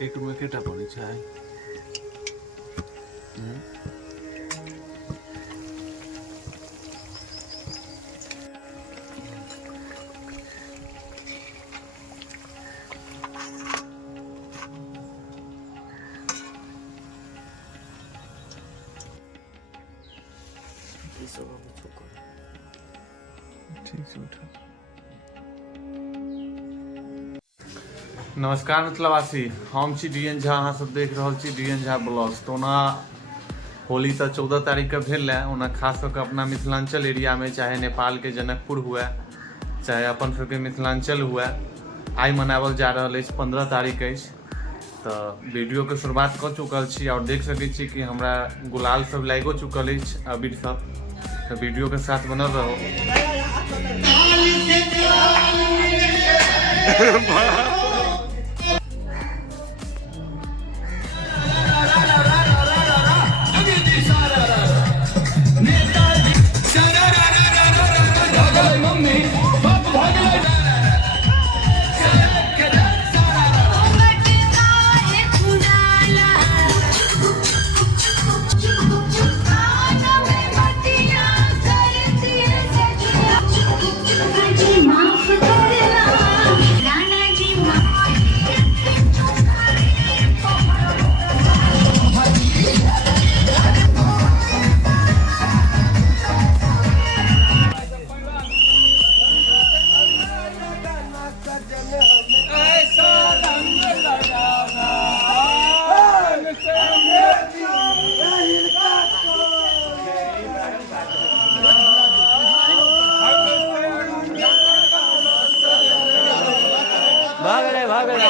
एक रूम में केटा पड़ी छै ठीक छै उठा। नमस्कार मिथिलावासी, हम छी डीएन झा। अहाँ सब देख रहल छी डीएन झा ब्लॉग्स। तो ओना होली तो 14 तारीख के भेल है। ओना खास करके अपना मिथिलांचल एरिया में, चाहे नेपाल के जनकपुर हुए, चाहे अपन सबके मिथिलांचल हुए, आई मनावल जा रहा है 15 तारीख अछि। तो वीडियो के शुरुआत कर चुकल छी और देख सकै छी कि हमरा गुलाल सब लाइगो चुकल अछि, अबीर सब। तो वीडियो के साथ बनल रहो।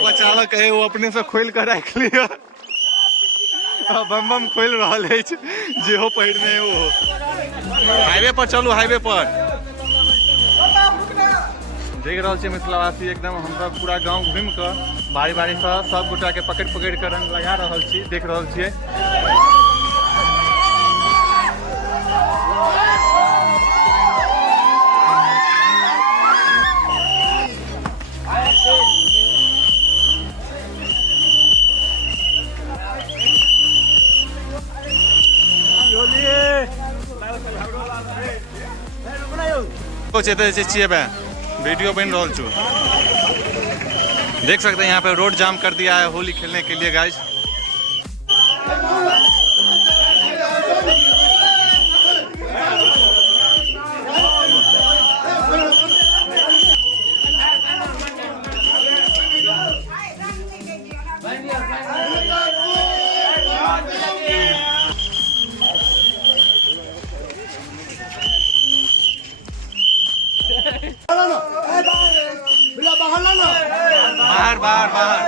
बचावा कहे वो अपने से खोल कर रख लिया। बम बम खोल रहा है जेहो पहिरने है वो। हाईवे पर चलू, हाईवे पर देख रहा छे मिथिलावासी। एकदम हम सब पूरा गांव घूम कर बारी बारी से सब गोटा के पकड़ पकड़ कर रंग लगा रहल छी, देख रहल छिए। वीडियो बन रहा छू, देख सकते हैं यहाँ पे रोड जाम कर दिया है होली खेलने के लिए गाइस। बाहर बाहर बाहर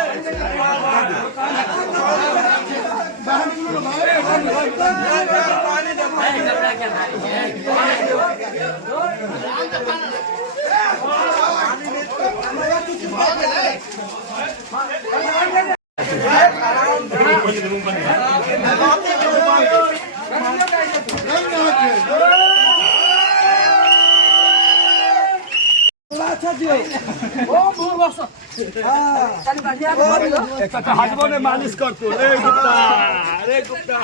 हाथों ने मालिश कर तू। अरे गुप्ता, अरे गुप्ता।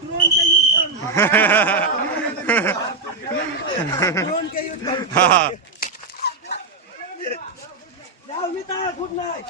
ड्रोन के यूज करो। Good night.